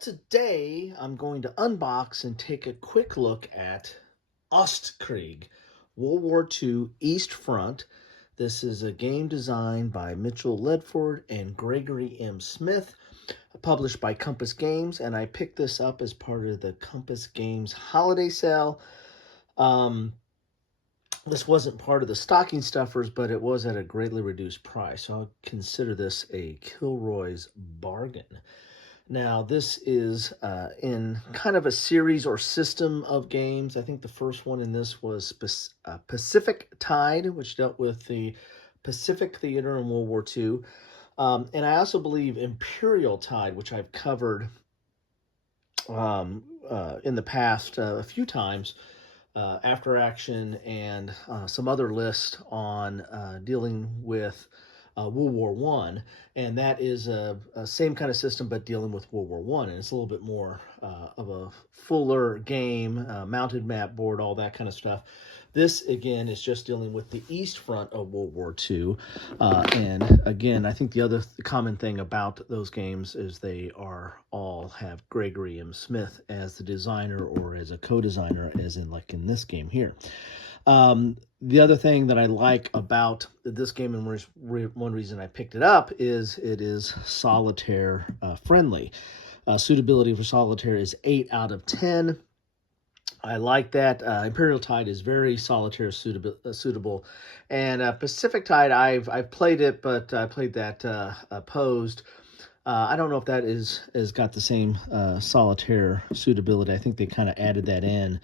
Today I'm going to unbox and take a quick look at Ostkrieg, World War II East Front. This is a game designed by Mitchell Ledford and Gregory M. Smith, published by Compass Games, and I picked this up as part of the Compass Games holiday sale. This wasn't part of the stocking stuffers, but it was at a greatly reduced price, so I'll consider this a Kilroy's bargain. Now, this is in kind of a series or system of games. I think the first one in this was Pacific Tide, which dealt with the Pacific Theater in World War II. And I also believe Imperial Tide, which I've covered in the past a few times, After Action and some other lists on dealing with World War I, and that is a same kind of system but dealing with World War I, and it's a little bit more of a fuller game, mounted map board, all that kind of stuff. This again is just dealing with the East Front of World War II, and again, I think the common thing about those games is they all have Gregory M. Smith as the designer or as a co-designer, as in like in this game here. The other thing that I like about this game, and one reason I picked it up, is it is solitaire friendly. Suitability for solitaire is 8 out of 10. I like that. Imperial Tide is very solitaire suitable, and Pacific Tide, I've played it, but I played that opposed. I don't know if that is got the same solitaire suitability. I think they kind of added that in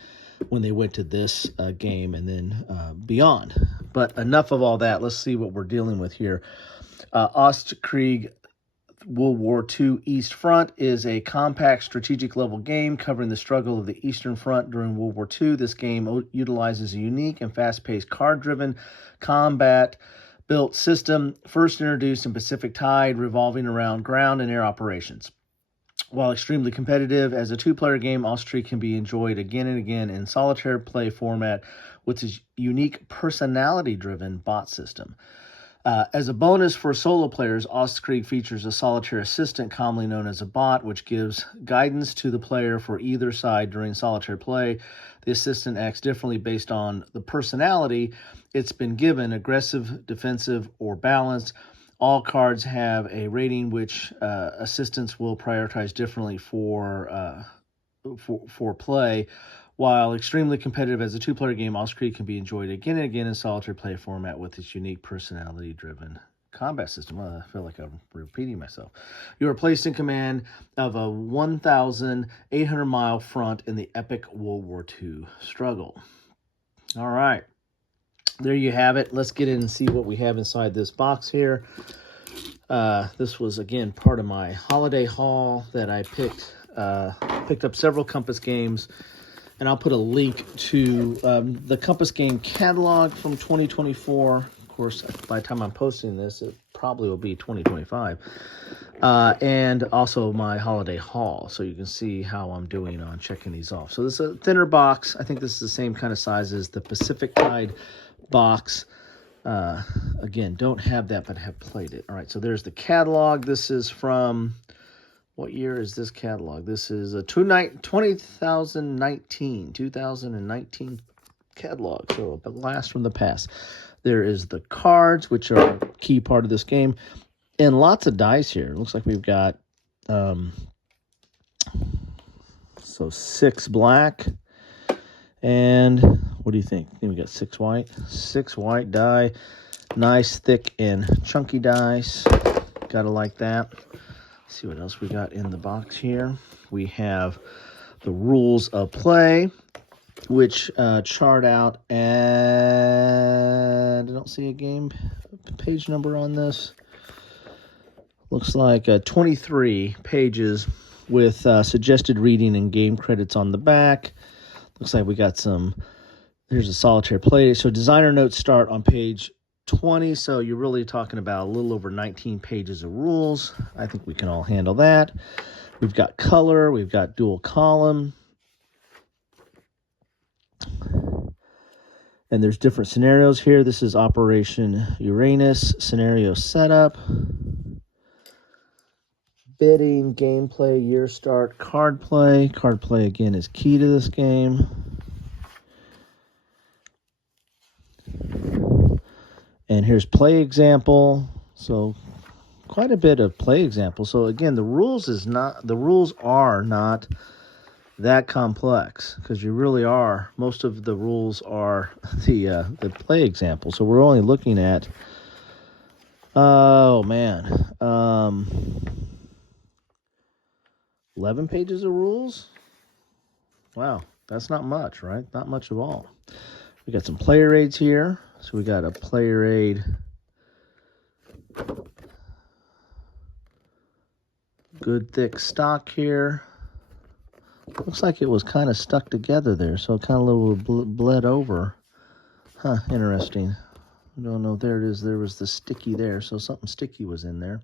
when they went to this game and then beyond. But enough of all that. Let's see what we're dealing with here. Ostkrieg World War II East Front is a compact strategic level game covering the struggle of the Eastern Front during World War II. This game utilizes a unique and fast-paced card-driven combat-built system first introduced in Pacific Tide, revolving around ground and air operations. While extremely competitive, as a two-player game, Ostkrieg can be enjoyed again and again in solitaire play format with its unique personality-driven bot system. As a bonus for solo players, Ostkrieg features a solitaire assistant, commonly known as a bot, which gives guidance to the player for either side during solitaire play. The assistant acts differently based on the personality it's been given, aggressive, defensive, or balanced. All cards have a rating which assistants will prioritize differently for play. While extremely competitive as a two-player game, Ostkrieg can be enjoyed again and again in solitaire play format with its unique personality-driven combat system. I feel like I'm repeating myself. You are placed in command of a 1,800-mile front in the epic World War II struggle. All right. There you have it. Let's get in and see what we have inside this box here. This was, again, part of my holiday haul that I picked up several Compass games, and I'll put a link to the Compass game catalog from 2024. Of course, by the time I'm posting this, it probably will be 2025. And also my holiday haul, so you can see how I'm doing on checking these off. So this is a thinner box. I think this is the same kind of size as the Pacific Tide box. Again, don't have that, but have played it. All right, so there's the catalog. This is from, what year is this catalog? This is a 2019 catalog, so a blast from the past. There is the cards, which are a key part of this game, and lots of dice here. It looks like we've got so 6 black, and what do you think? I think we got 6 white. 6 white die. Nice, thick, and chunky dice. Gotta like that. Let's see what else we got in the box here. We have the rules of play, which chart out, and I don't see a game page number on this. Looks like 23 pages with suggested reading and game credits on the back. Looks like we got here's a solitaire play. So designer notes start on page 20, so you're really talking about a little over 19 pages of rules. I think we can all handle that. We've got color, we've got dual column, and there's different scenarios here. This is Operation Uranus scenario setup. bidding, gameplay, year start, card play. Card play, again, is key to this game. And here's play example. So quite a bit of play example. So again, the rules are not that complex, because you really are. Most of the rules are the play example. So we're only looking at 11 pages of rules. Wow, that's not much, right? Not much at all. We got some player aids here. So we got a player aid. Good thick stock here. Looks like it was kind of stuck together there, so it kind of a little bled over. Huh, interesting. I don't know, there it is. There was the sticky there, so something sticky was in there.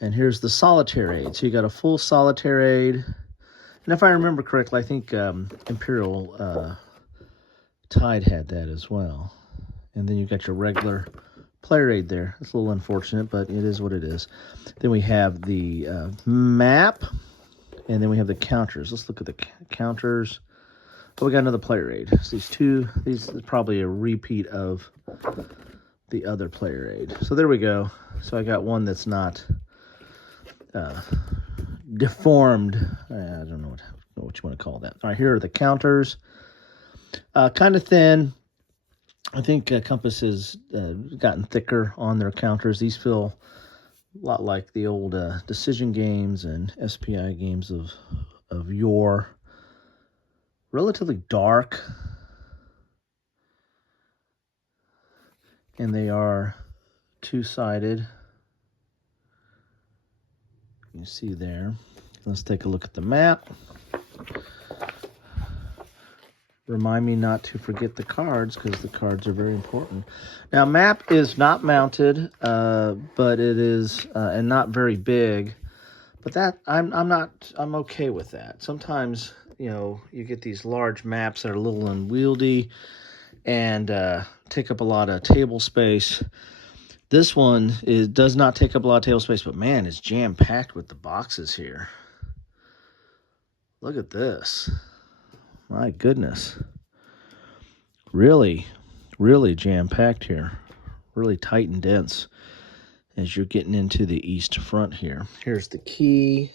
And here's the solitaire aid. So you got a full solitaire aid. And if I remember correctly, I think Imperial Tide had that as well. And then you got your regular player aid there. It's a little unfortunate, but it is what it is. Then we have the map, and then we have the counters. Let's look at the counters. Oh, we got another player aid. So these is probably a repeat of the other player aid. So there we go. So I got one that's not deformed. I don't know what you want to call that. All right, here are the counters. Kind of thin. I think Compass has gotten thicker on their counters. These feel a lot like the old Decision games and SPI games of yore. Relatively dark. And they are two-sided. You see there. Let's take a look at the map. Remind me not to forget the cards, because the cards are very important. Now, map is not mounted, but it is, and not very big. But that I'm okay with that. Sometimes, you get these large maps that are a little unwieldy and take up a lot of table space. This one does not take up a lot of table space, but man, it's jam-packed with the boxes here. Look at this. My goodness. Really, really jam-packed here. Really tight and dense as you're getting into the east front here. Here's the key.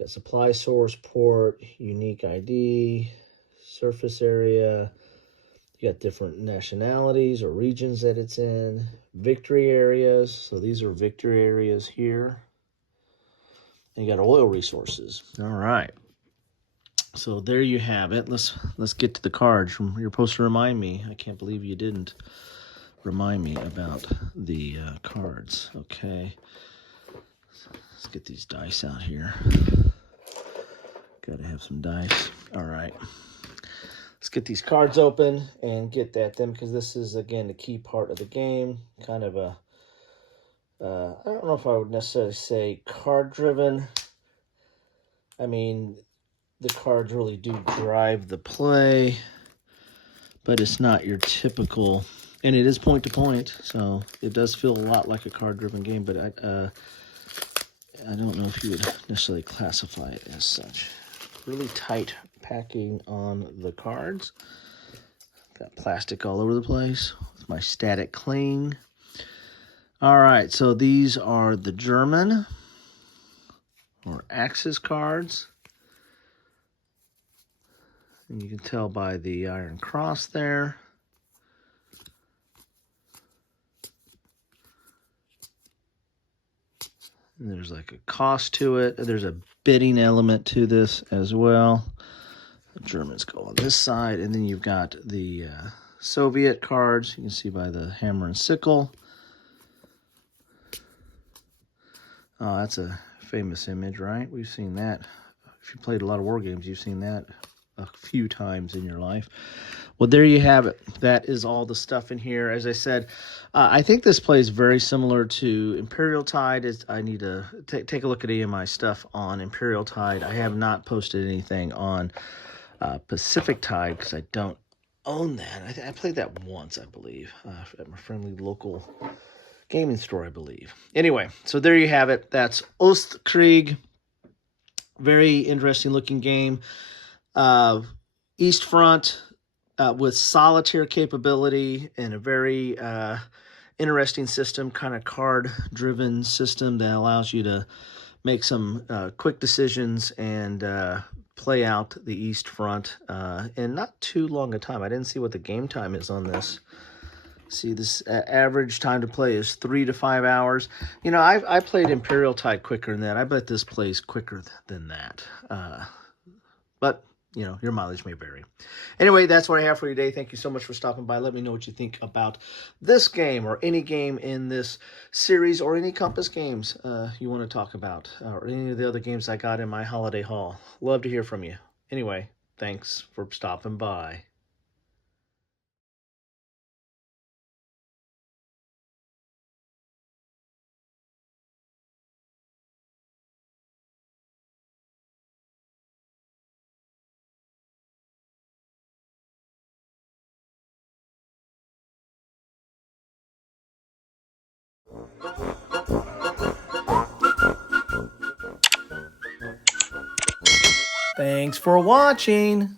Got supply source port, unique ID, surface area. You got different nationalities or regions that it's in. Victory areas. So these are victory areas here. And you got oil resources. All right. So there you have it. Let's get to the cards. You're supposed to remind me. I can't believe you didn't remind me about the cards. Okay. Let's get these dice out here. Got to have some dice. All right. Let's get these cards open and get at them, because this is, again, the key part of the game. Kind of a, I don't know if I would necessarily say card-driven. I mean, the cards really do drive the play, but it's not your typical, and it is point to point, so it does feel a lot like a card-driven game, but I don't know if you would necessarily classify it as such. Really tight packing on the cards. Got plastic all over the place with my static cling. All right, so these are the German or Axis cards. And you can tell by the Iron Cross there. And there's like a cost to it. There's a bidding element to this as well. The Germans go on this side. And then you've got the Soviet cards. You can see by the hammer and sickle. Oh, that's a famous image, right? We've seen that. If you played a lot of war games, you've seen that a few times in your life. Well, there you have it. That is all the stuff in here. As I said, I think this plays very similar to Imperial Tide. I need to take a look at EMI stuff on Imperial Tide. I have not posted anything on Pacific Tide because I don't own that. I played that once, I believe, at my friendly local gaming store, I believe. Anyway, so there you have it. That's Ostkrieg. Very interesting looking game. East Front with solitaire capability and a very interesting system, kind of card-driven system that allows you to make some quick decisions and play out the East Front in not too long a time. I didn't see what the game time is on this. See, this average time to play is 3 to 5 hours. You know, I played Imperial Tide quicker than that. I bet this plays quicker than that. But, you know, your mileage may vary. Anyway, that's what I have for you today. Thank you so much for stopping by. Let me know what you think about this game or any game in this series or any Compass games you want to talk about or any of the other games I got in my holiday haul. Love to hear from you. Anyway, thanks for stopping by. Thanks for watching.